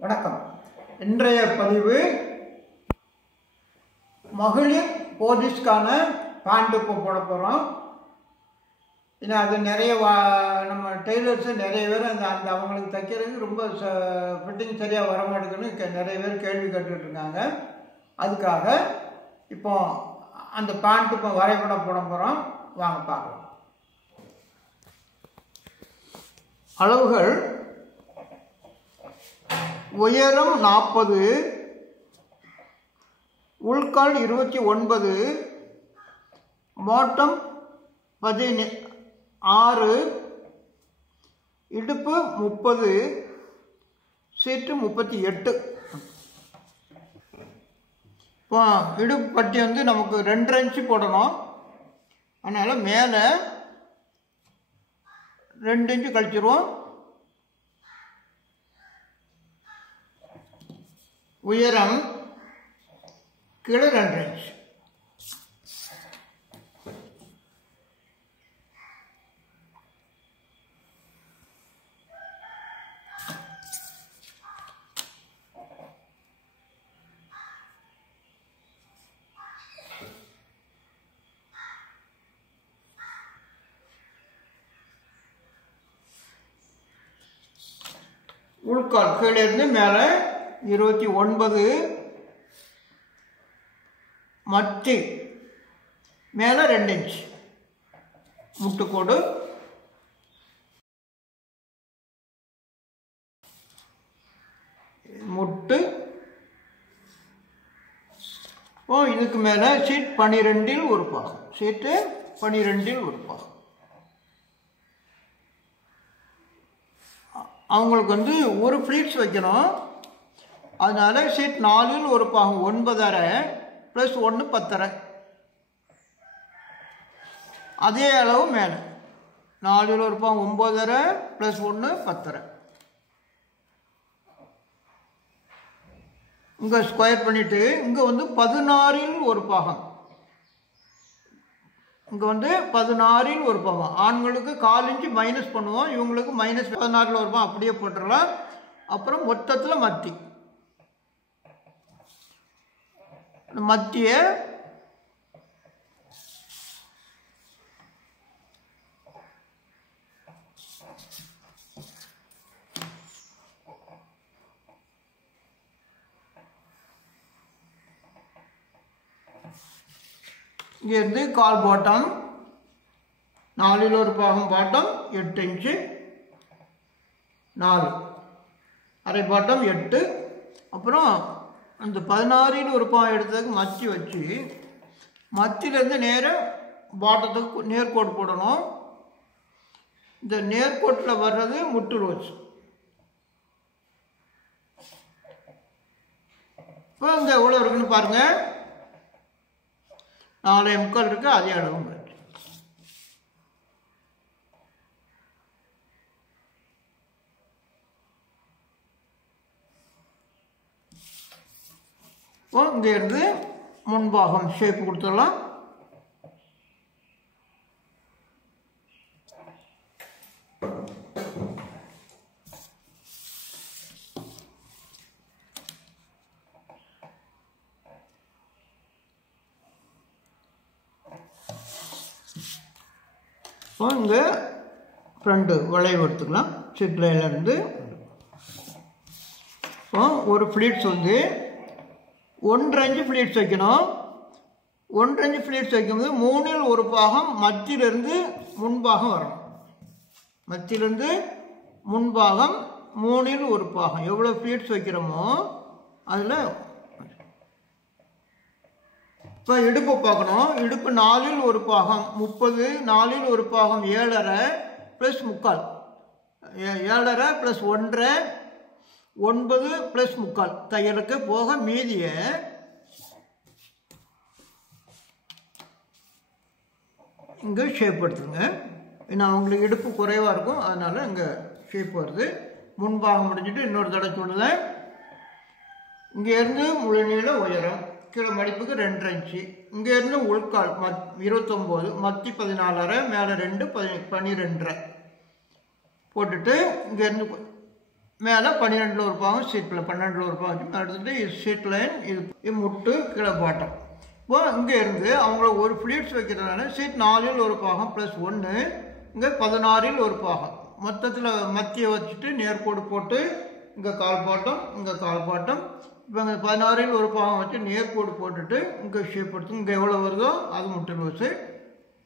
வணக்கம். இன்றைய பதிவு மகளிர் போலீஸ்க்கான பேண்ட் இப்போ போட போகிறோம். ஏன்னா அது நிறைய நம்ம டெய்லர்ஸு நிறைய பேர் அந்த அந்த அவங்களுக்கு தைக்கிறதுக்கு ரொம்ப ஃபிட்டிங் சரியாக வர மாட்டேங்குன்னு நிறைய பேர் கேள்வி கேட்டுட்ருக்காங்க. அதுக்காக இப்போ அந்த பேண்ட் இப்போ வரைபடம் போட போகிறோம். வாங்க பார்க்கலாம். அளவுகள்: உயரம் 40, உள்கால் 29, பாட்டம் 16, இடுப்பு 30, சீட்டு 38. இப்போ இடுப்பு பட்டி வந்து நமக்கு 2.5 இன்ச்சு போடணும். அதனால் மேலே 2 இன்ச்சு கழிச்சிருவோம். உயரம் கீழே 2 இன்ச். உள்கால் கீழே இருந்து மேலே 29, மத்தி மேலே 2 இன்ச், முட்டுக்கோடு முட்டு. இதுக்கு மேலே சீட் 12 ஒரு பாகம், சீட்டு 12 ஒரு பாகம். அவங்களுக்கு வந்து ஒரு ஃப்ளீட்ஸ் வைக்கணும். அதனால சீட் 4 ஒரு பாகம் 9.5 + 1 10.5. அதே அளவு மேலே 4 ஒரு பாகம் 9.5 + 1 10.5. இங்கே ஸ்கொயர் பண்ணிவிட்டு இங்கே வந்து 16 ஒரு பாகம், இங்கே வந்து 16 ஒரு பாகம். ஆண்களுக்கு 1/4 இன்ச்சு மைனஸ் பண்ணுவோம், இவங்களுக்கு -16 ஒரு பாகம் அப்படியே போட்டுடலாம். அப்புறம் மொத்தத்தில் மத்திய இங்கேருந்து கால் பாட்டம் 4 ஒரு பாகம் பாட்டம் 8 இன்ச்சு, 4 அரை பாட்டம் 8. அப்புறம் அந்த 16 ஒரு பாகம் எடுத்ததுக்கு மத்தி வச்சு மத்தியிலேருந்து நேராக பாட்டத்துக்கு நேர்கோடு போடணும். இந்த நேர்கோட்டில் வர்றது முட்டு ரோஸ். இப்போ இங்கே எவ்வளோ இருக்குன்னு பாருங்கள், 4.25 இருக்குது. அதே அளவு இங்கேருந்து முன்பாகம் ஷேப் கொடுத்துடலாம். இங்கே ஃப்ரண்ட்டு வளைவு எடுத்துக்கலாம். சிட்லையிலேருந்து ஒரு ஃப்ளீட்ஸ் வந்து 1.5 இன்ச்சு ஃப்ளீட்ஸ் வைக்கணும். 1.5 இன்ச்சு ஃப்ளீட்ஸ் வைக்கும்போது 3 ஒரு பாகம் மத்தியிலேருந்து முன்பாகம் வரணும். மத்தியிலேருந்து முன்பாகம் 3 ஒரு பாகம். எவ்வளோ ஃப்ளீட்ஸ் வைக்கிறோமோ அதில் இப்போ இடுப்பு பார்க்கணும். இடுப்பு 4 ஒரு பாகம் 30, 4 ஒரு பாகம் 7.5 + 3/4, 7.5 + 1.5 9 + 3/4 தையலுக்கு போக மீதியை இங்கே ஷேப் எடுத்துருங்க. ஏன்னா அவங்களுக்கு இடுப்பு குறைவாக இருக்கும், அதனால் இங்கே ஷேப் வருது. முன்பாகம் முடிஞ்சுட்டு இன்னொரு தடவை சொல்லுதேன். இங்கேருந்து முழு நீள உயரம் கீழே மடிப்புக்கு 2.5 இன்ச்சு. இங்கேருந்து உள்கால் 29, மத்தி 14.5, மேலே 2 12.5 போட்டுட்டு இங்கேருந்து மேலே 12ல் ஒரு பாகம் சீட்டில் 12ல் ஒரு பாகம் வச்சு எடுத்துகிட்டு இது சீட் லைன் இது முட்டு கீழே பாட்டம். இப்போ இங்கே இருந்து அவங்கள ஒரு ஃப்ளீட்ஸ் வைக்கிறதுனால சீட் 4ல் ஒரு பாகம் ப்ளஸ் 1 இங்கே 16ல் ஒரு பாகம் மொத்தத்தில் மத்திய வச்சுட்டு நேர்கோடு போட்டு இங்கே கால் பாட்டம் இங்கே கால் பாட்டம். இப்போ இங்கே 16ல் ஒரு பாகம் வச்சு நேர்கோடு போட்டுட்டு இங்கே ஷேப் எடுத்து இங்கே எவ்வளோ வருதோ அது முட்டு லூஸு.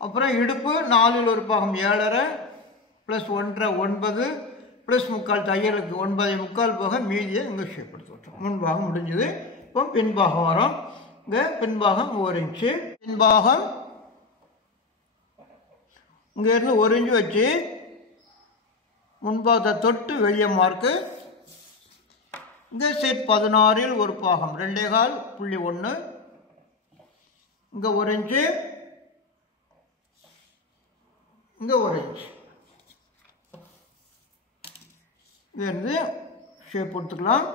அப்புறம் இடுப்பு 4ல் ஒரு பாகம் 7.5 ப்ளஸ் 1.5 9 ப்ளஸ் முக்கால் தையலுக்கு 9.25 போக மீதியை இங்கே ஷேப் எடுத்து வச்சோம். முன்பாகம் முடிஞ்சது. இப்போ பின்பாகம் வரும். இங்கே பின்பாகம் 1 இன்ச்சு பின்பாகம் இங்கேருந்து 1 இன்ச்சு வச்சு முன்பாகத்தை தொட்டு வெளியே மார்க்கு. இங்கே சீட் 16ல் ஒரு பாகம் 2.1 இங்கே 1 இன்ச்சு இங்கே 1 இன்ச்சு இங்கேருந்து ஷேப் கொடுத்துக்கலாம்.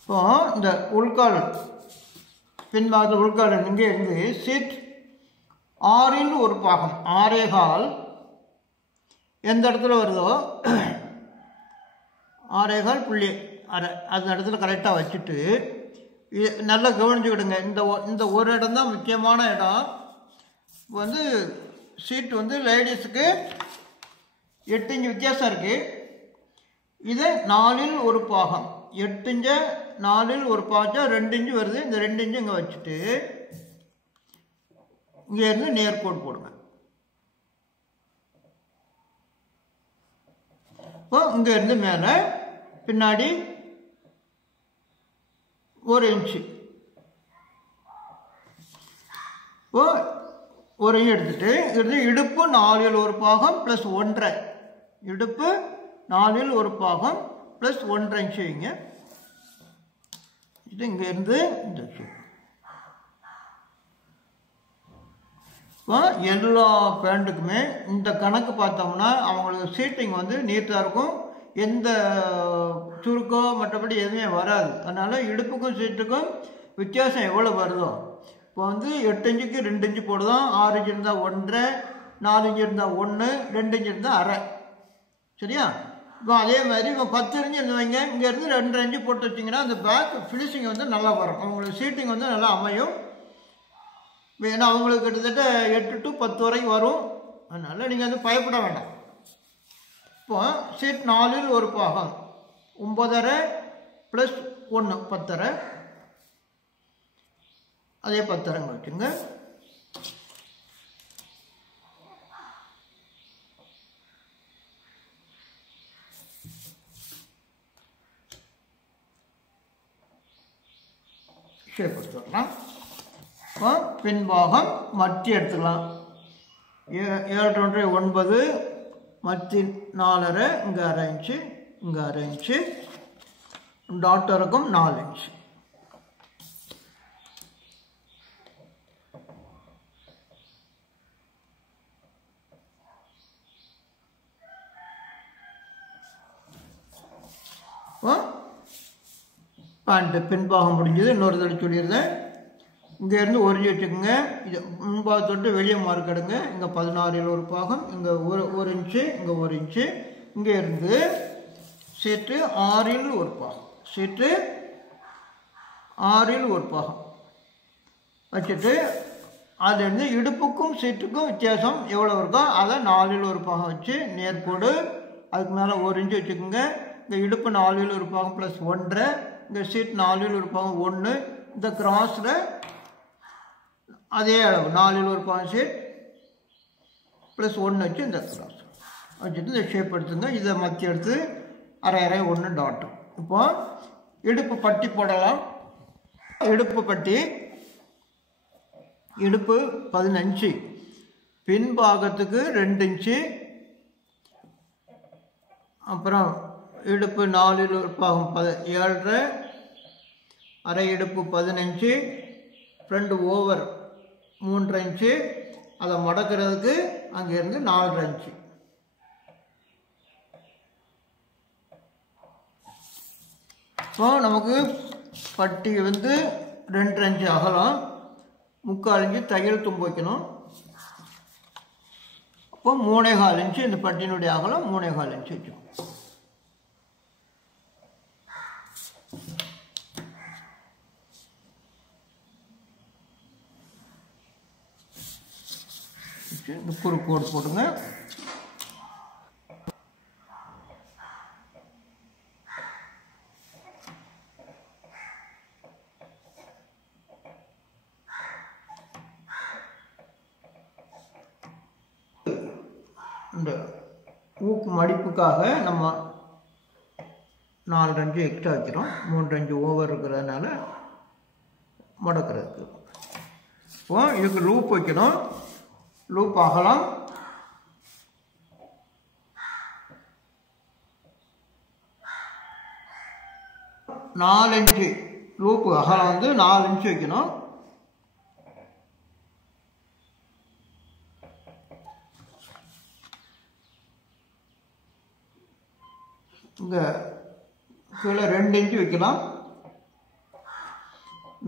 இப்போ இந்த உள்காலன் பின்பாகத்தில் உள்காலன் இங்கே இருந்து சீட் 6ல் ஒரு பாகம் 6.25 எந்த இடத்துல வருதோ 6.25 புள்ளி அரை அந்த இடத்துல கரெக்டாக வச்சுட்டு நல்லா கவனிச்சுக்கிடுங்க. இந்த ஒரு இடம் தான் முக்கியமான இடம். வந்து சீட் வந்து லேடிஸுக்கு 8 இன்ச்சு வித்தியாசம் இருக்குது. இது 4ல் ஒரு பாகம் 8 இன்ச்சு 4ல் ஒரு பாகம் 2 இன்ச்சு வருது. இந்த 2 இன்ச்சு இங்கே வச்சுட்டு இங்கேருந்து நேர்கோடு போடுங்க. இப்போ இங்கேருந்து மேலே பின்னாடி 1 இன்ச்சு இப்போ 1 இன்ச்சு எடுத்துட்டு இடுப்பு 4ல் ஒரு பாகம் ப்ளஸ் 1.5 இடுப்பு 4ல் ஒரு பாகம் ப்ளஸ் 1.5 இன்ச்சு வைங்க. இது இங்கேருந்து இந்த இப்போ எல்லா பேண்ட்டுக்குமே இந்த கணக்கு பார்த்தோம்னா அவங்களுக்கு சீட்டிங் வந்து நீட்டாக இருக்கும். எந்த சுருக்கோ மற்றபடி எதுவுமே வராது. அதனால் இடுப்புக்கும் சீட்டுக்கும் வித்தியாசம் எவ்வளோ வருதோ இப்போ வந்து 8 இன்ச்சுக்கு 2 இன்ச்சு போடுதோம். 6 இன்ச்சு இருந்தால் 1.5 4 இன்ச்சு இருந்தால் 1 2 இன்ச்சு இருந்தால் அரை. சரியா? இப்போ அதே மாதிரி இப்போ 10 இன்ச்சு இருந்து வைங்க. இங்கேருந்து 2.5 இன்ச்சு போட்டு வச்சிங்கன்னா அந்த பேக் ஃபினிஷிங் வந்து நல்லா வரும். அவங்களுக்கு சீட்டிங் வந்து நல்லா அமையும். ஏன்னா அவங்களுக்கு கிட்டத்தட்ட 8 to 10 வரைக்கும் வரும். அதனால் நீங்கள் வந்து பயப்பட வேண்டாம். இப்போ சீட் 4ல் ஒரு பாகம் 9.5 ப்ளஸ் 1 10.5 அதே 10.5 வச்சுங்க. ஷேப் எடுத்துக்கலாம். இப்போ பின்பாகம் மத்தி எடுத்துக்கலாம். 7 9 மத்தி 4.5 இங்கே 1/2 இன்ச்சு இங்கே 1/2 இன்ச்சு டாட்டருக்கும் 4 இன்ச்சு. பேண்ட்டு பின்பாகம் முடிஞ்சது. இன்னொரு தடவை சொல்லிடுறேன். இங்கேருந்து 1 இன்ச்சு வச்சுக்கோங்க. இது முன்பாக தொட்டு வெளியே மார்க் எடுங்க. இங்கே 16ல் ஒரு பாகம் இங்கே 1 இன்ச்சு இங்கே 1 இன்ச்சு. இங்கே இருந்து சீட்டு 6ல் ஒரு பாகம் சீட்டு 6ல் ஒரு பாகம் வச்சுட்டு அதுலேருந்து இடுப்புக்கும் சீட்டுக்கும் வித்தியாசம் எவ்வளோ இருக்கோ அதை 4ல் ஒரு பாகம் வச்சு நேர்கோடு. அதுக்கு மேலே 1 இன்ச்சு வச்சுக்கோங்க. இந்த இடுப்பு 4ல் ஒரு பாகம் ப்ளஸ் 1.5 இந்த சீட் 4ல் ஒரு பாகம் 1 இந்த கிராஸில் அதே அளவு 4ல் ஒரு பாகம் சீட் ப்ளஸ் 1 வச்சு இந்த கிராஸ் வச்சுட்டு இந்த ஷேப் எடுத்துங்க. இதை மத்தி எடுத்து 1/2 1 டாட்டு. இப்போ இடுப்பு பட்டி போடலாம். இடுப்பு பட்டி இடுப்பு 15 பின்பாகத்துக்கு 2 இன்ச்சு. அப்புறம் இடுப்பு 4ல் ஒரு பாகம் 7.5 அரை இடுப்பு 15 ஃப்ரண்ட் ஓவர் 3.5 இன்ச்சு. அதை மடக்கிறதுக்கு அங்கேருந்து 4.5 இன்ச்சு இப்போ நமக்கு பட்டி வந்து 2 இன்ச்சு அகலம், 3/4 இன்ச்சு தையல் தும்பு வைக்கணும். அப்போ 3.25 இன்ச்சு இந்த பட்டியினுடைய அகலம் 3.25 இன்ச்சு வைக்கணும். இந்த குறுக்கு கோடு போட்டுங்க. இந்த ஊக்கு மடிப்புக்காக நம்ம 4 இன்ச்சு எக்ஸ்ட்ரா வைக்கிறோம். 3 இன்ச்சு ஓவர் இருக்கிறதுனால மடக்கிறதுக்கு. இப்போ இதுக்கு லூப் வைக்கணும். லூப் அகலம் 4 இன்ச்சு. லூப்பு அகலம் வந்து 4 இன்ச்சு வைக்கணும். இங்கே கீழே 2 இன்ச்சு வைக்கலாம்.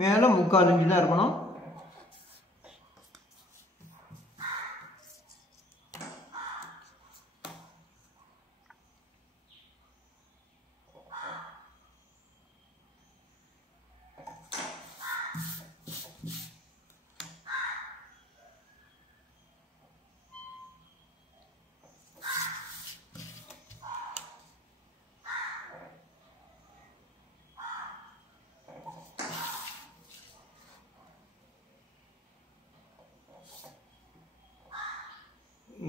மேலே 3/4 இன்ச்சு தான் இருக்கணும்.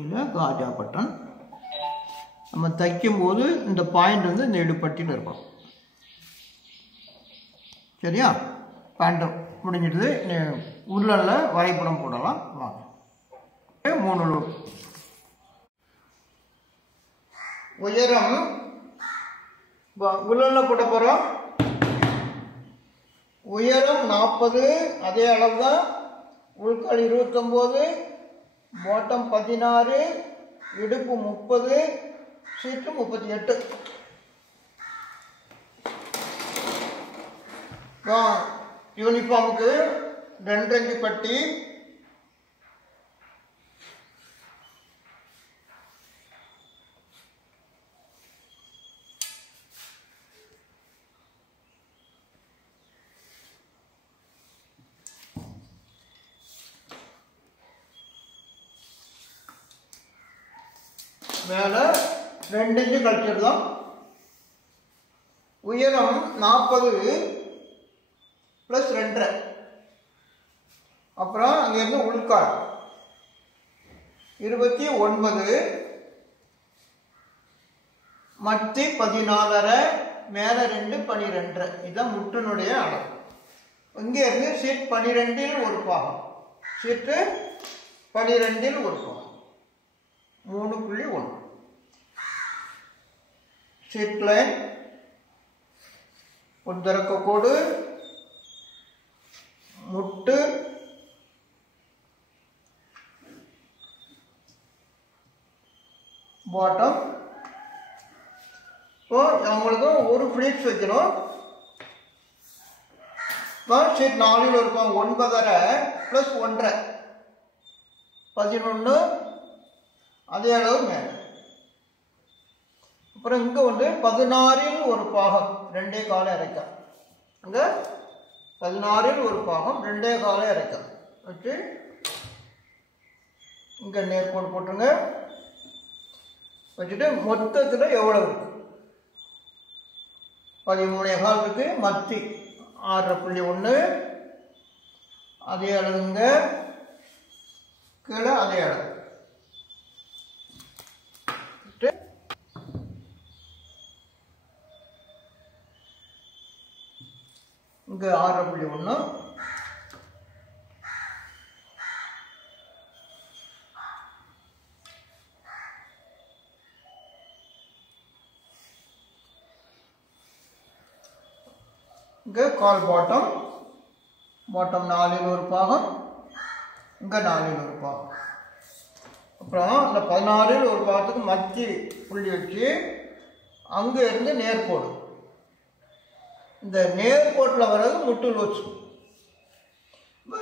இல்லை காஜா பட்டன் நம்ம தைக்கும்போது இந்த பாயிண்ட் வந்து இந்த இடுப்பட்டியில் இருக்கும். சரியா? பேண்ட் முடிஞ்சிடுது. உள்ளனில் வரைபடம் போடலாம். வாங்க. 3 லூப். உயரம் உள்ளனில் போட போகிறோம். உயரம் 40, அதே அளவு தான். உள்கால் 29, பாட்டம் 16, இடுப்பு 30, சீட்டு 38. யூனிஃபார்முக்கு 2 இன்ச்சு பட்டி, மேலே 2 இன்ச்சு கழிச்சிடலாம். உயரம் 40 ப்ளஸ் 2.5. அப்புறம் அங்கேருந்து உள்கால் 29, மத்தி 14.5, மேலே 2 12.5. இதுதான் முட்டினுடைய அளவு. இங்கே இருந்து சீட் 12இல் ஒரு பாகம், சீட்டு 12இல் ஒரு பாகம், 3.1. சீட் லைன் உத்தரக்க கோடு, முட்டு, பாட்டம். இப்போ அவங்களுக்கு ஒரு ஃப்ளீட்ஸ் வைக்கணும். இப்போ சீட் 4இல் இருக்கும். 9.5 ப்ளஸ் 1.5 11, அதே அளவு மேலே. அப்புறம் இங்கே வந்து 16இல் ஒரு பாகம் 2.25 இறக்கம். இங்கே 16இல் ஒரு பாகம் 2.25 இறக்கம் வச்சு இங்கே நேர்கோடு போட்டுருங்க. வச்சுட்டு மொத்தத்தில் எவ்வளோ இருக்கு? 13.25 இருக்கு. மத்தி 6.1, அதே அளவுங்க. கீழே அதே அளவு. இங்கே 6.1, இங்கே கால் பாட்டம். பாட்டம் 4இல் ஒரு பாகம், இங்கே 4இல் ஒரு பாகம். அப்புறம் இந்த 16இல் ஒரு பாகத்துக்கு மத்தி புள்ளி வச்சு அங்கே இருந்து நேர்கோடு இந்த நேர்கோட்டில் வர்றது முட்டு லூஸ்.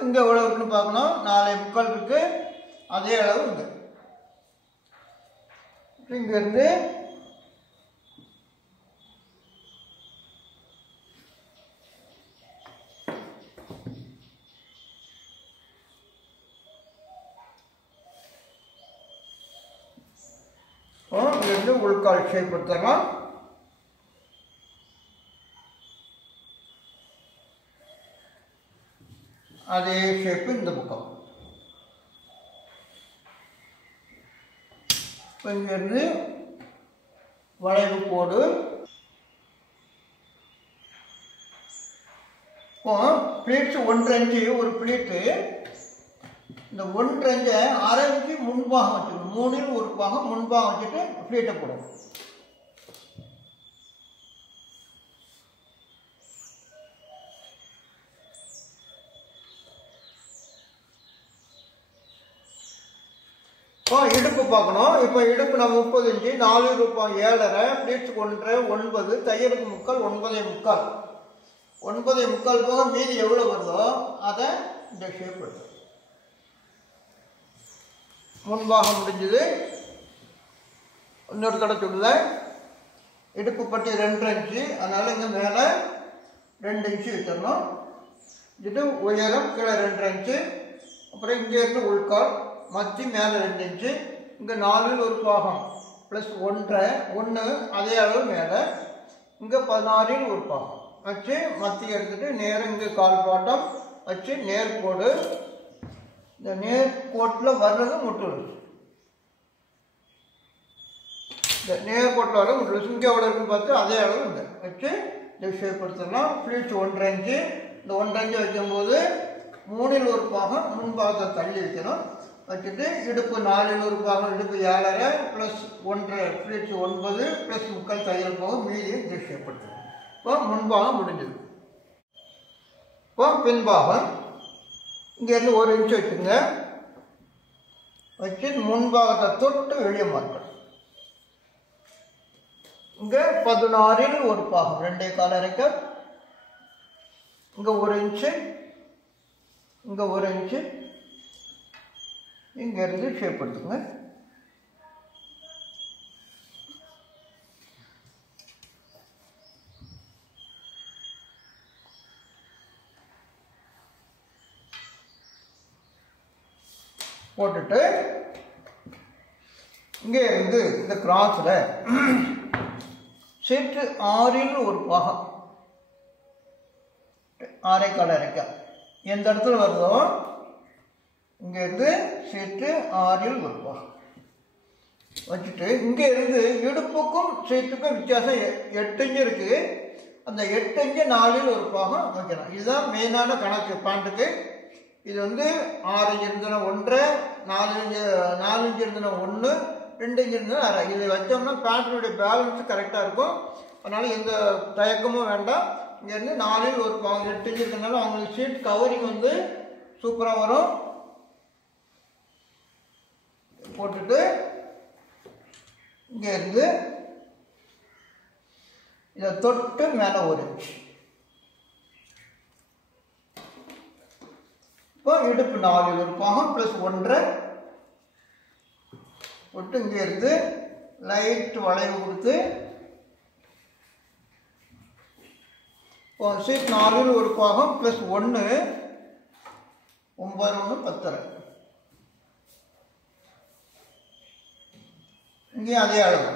இங்கே எவ்வளோ இருக்குன்னு பார்க்கணும். 4.25 இருக்குது. அதே அளவு இங்கே இங்கேருந்து இங்கேருந்து உள்கால் ஷேப் எடுத்துடலாம். அதே ஷேப்பு இந்த பக்கம். இப்போ இங்கேருந்து வளைவு கோடு. இப்போ ப்ளீட்ஸ் 1.5 இன்ச்சு ஒரு ப்ளீட்டு. இந்த 1.5 இன்ச்சை 1/2 இன்ச்சு முன்பாகம் வச்சுக்கணும். 3ல் ஒரு பாகம் முன்பாகம் வச்சுட்டு ப்ளீட்டை போடணும். இப்போ இடுப்பு பார்க்கணும். இப்போ இடுப்பு நம்ம 30 இன்ச்சு, 4 ரூபாய் 7.5, ப்ளீட்ஸுக்கு 1.5 9, தையலுக்கு 3/4 9.25. 9.25 போக மீதி எவ்வளோ வருதோ அதை இந்த ஷேப் எடுத்து முன்பாகம் முடிஞ்சது. இன்னொரு தடவை சொல்ல, இடுப்பு பட்டி 2.5 இன்ச்சு, அதனால் இங்கே மேலே 2 இன்ச்சு வச்சிடணும். இது உயரம் கீழே 2.5 இன்ச்சு. அப்புறம் இங்கேருந்து உள்கால் மத்தி மேலே 2 இன்ச்சு. இங்கே 4ல் ஒரு பாகம் ப்ளஸ் 1.5 அதே அளவு மேலே. இங்கே 16ல் ஒரு பாகம் வச்சு மத்தி எடுத்துகிட்டு நேரம் இங்கே கால் பாட்டம் வச்சு நேர்கோடு. இந்த நேர்கோட்டில் வர்றது முட்டு லூஸ். இந்த நேர்கோட்டில் வர்றது முட்டு லூஸ். இங்கே எவ்வளோ இருக்குன்னு பார்த்து அதே அளவு இந்த வச்சு இந்த ஷேப் எடுத்துடலாம். Pleats 1.5 inch. இந்த 1.5 இன்ச்சு வைக்கும்போது 3ல் ஒரு பாகம் முன்பாகத்தை தள்ளி வைக்கணும். வச்சுட்டு இடுப்பு 4ல் ஒரு பாகம், இடுப்பு 7.5 ப்ளஸ் 1.5 ப்ளீட்ஸ் 9 ப்ளஸ் 3/4 தையல் போக மீதியும் இந்த ஷேப் எடுத்துக்கணும். இப்போ முன்பாகம் முடிஞ்சது. இப்போ பின்பாகம் இங்கேருந்து 1 இன்ச்சு வச்சுங்க. வச்சு முன்பாகத்தை தொட்டு வெளியே மாற்றணும். இங்கே 16ல் ஒரு பாகம் 2.25 அரைக்க. இங்கே 1 இன்ச்சு, இங்கே 1 இன்ச்சு. இங்கேருந்து ஷேப் எடுத்துங்க. போட்டுட்டு இங்கே இருந்து இந்த கிராஸில் சீட்டு 6ல் ஒரு பாகம் 6.25 அரைக்க. எந்த இடத்துல வருதோ இங்கேருந்து சீட்டு 6ல் ஒரு பாகம் வச்சுட்டு இங்கே இருந்து இடுப்புக்கும் சீட்டுக்கும் வித்தியாசம் 8 இன்ச்சு இருக்குது. அந்த 8 இன்ச்சு 4ல் ஒரு பாகம் வைக்கணும். இதுதான் மெயினான கணக்கு பாண்டுக்கு. இது வந்து 6 இன்ச்சு இருந்ததுன்னா 1, 4 இன்ச்சு இருந்ததுன்னா 1, 2 இன்ச்சு இருந்ததுன்னா 1/2. இதை வச்சோம்னா பேண்ட்டினுடைய பேலன்ஸ் கரெக்டாக இருக்கும். அதனால் எந்த தயக்கமும் வேண்டாம். இங்கேருந்து 4ல் ஒரு பாகம் 8 இன்ச்சு இருக்கிறதுனால அவங்களுக்கு சீட் கவரிங் வந்து சூப்பராக வரும். போட்டுட்டு இங்கேருந்து இதை தொட்டு மேலே 1 இன்ச்சு. இப்போ இடுப்பு 4ல் ஒரு பாகம் ப்ளஸ் 1.5 போட்டு இங்கேருந்து லைட் வளைவு கொடுத்து சீட் 4ல் ஒரு பாகம் ப்ளஸ் 1 9 1 10.5. இங்கேயும் அதே அளவு.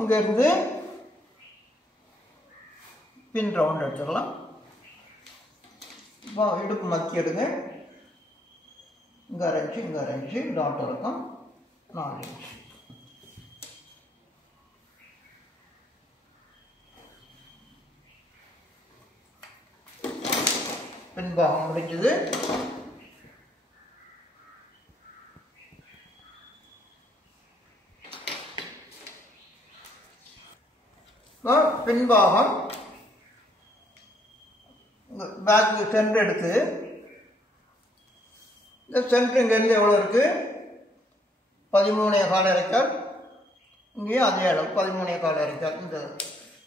இங்கேருந்து பின் ரவுண்ட் எடுத்துடலாம். இப்போ இடுப்பு மத்தி எடுங்க. இங்கே 1 இன்ச்சு, இங்கே 1 இன்ச்சு டாட் இருக்கும். 4 இன்ச்சு. பின்பாகம் முடிஞ்சது. பின்பாகம் பேக் சென்டர் எடுத்து இந்த சென்டர் இங்கேருந்து எவ்வளோ இருக்குது 13.25 அரைக்கால். இங்கேயும் அதே அளவு 13.25 அரைக்கால். இந்த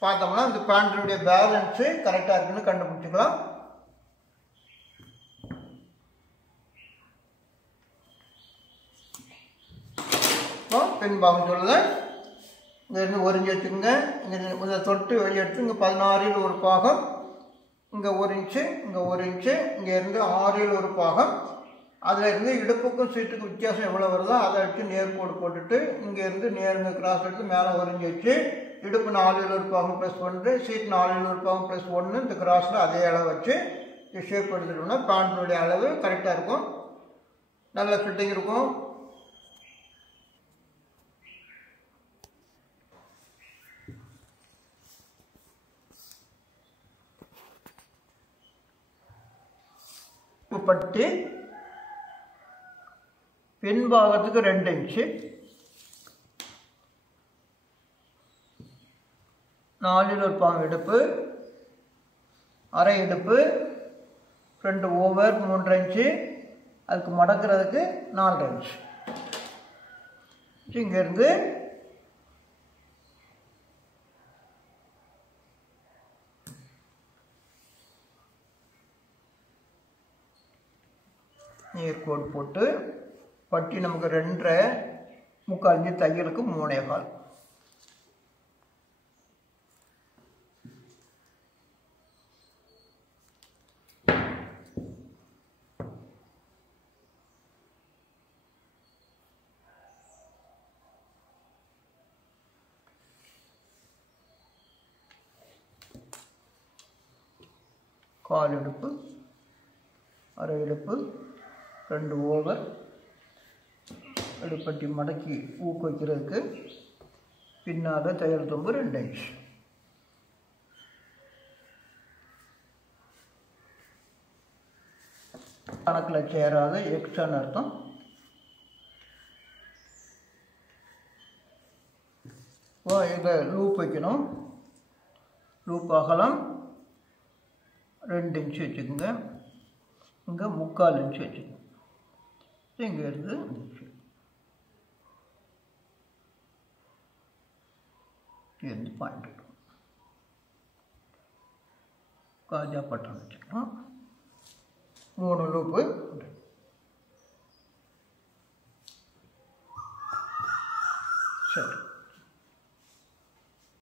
பார்த்தோம்னா இந்த பேண்ட்டுடைய பேலன்ஸு கரெக்டாக இருக்குன்னு கண்டுபிடிச்சிக்கலாம். பின்பாகம் சொல்லுங்கள். இங்கேருந்து 1 இன்ச்சு வச்சுக்கோங்க. இங்கே தொட்டு வெளியே எடுத்து இங்கே 16 ஒரு பாகம், இங்கே 1 இன்ச்சு, இங்கே 1 இன்ச்சு, இங்கேருந்து 6 ஒரு பாகம். அதில் இருந்து இடுப்புக்கும் சீட்டுக்கும் வித்தியாசம் எவ்வளோ வருதோ அதை வச்சு நேர்கோடு போட்டுட்டு இங்கேருந்து நேருங்க கிராஸ் எடுத்து மேலே 1 இன்ச்சு வச்சு இடுப்பு 4 ஒரு பாகம் ப்ளஸ் 1, சீட் 4 ஒரு பாகம் ப்ளஸ் 1, இந்த கிராஸில் அதே அளவு வச்சு ஷேப் எடுத்துட்டோம்னா பேண்ட்டுடைய அளவு கரெக்டாக இருக்கும், நல்ல ஃபிட்டிங் இருக்கும். பட்டி பின்பாகத்துக்கு 2 இன்ச்சு, 4 ஒரு பாகம் இடுப்பு, அரை இடுப்பு, 2 ஓவர் 3 இன்ச்சு, அதுக்கு மடக்கிறதுக்கு 4 இன்ச்சு. இங்கேருந்து நேர்கோடு போட்டு பட்டி நமக்கு 2.25 இன்ச்சு, தையலுக்கு 3.25. கால் இடுப்பு, அரை இடுப்பு, 2 ஓவர், இடுப்பட்டி மடக்கி ஊக்குவிக்கிறதுக்கு பின்னாக தையல் தொம்பு 2 இன்ச். கணக்கில் சேராத எக்ஸ்ட்ரான்னு அர்த்தம். இதை லூப் வைக்கணும். லூப் அகலம் 2 இன்ச்சு வச்சுக்கோங்க. இங்கே 3/4 இன்ச்சு வச்சுக்கோங்க. இங்கேருந்து இங்கேருந்து பாயிண்ட் காஜா பட்டன் வச்சுக்கலாம். 3 லூப்பு. சரி.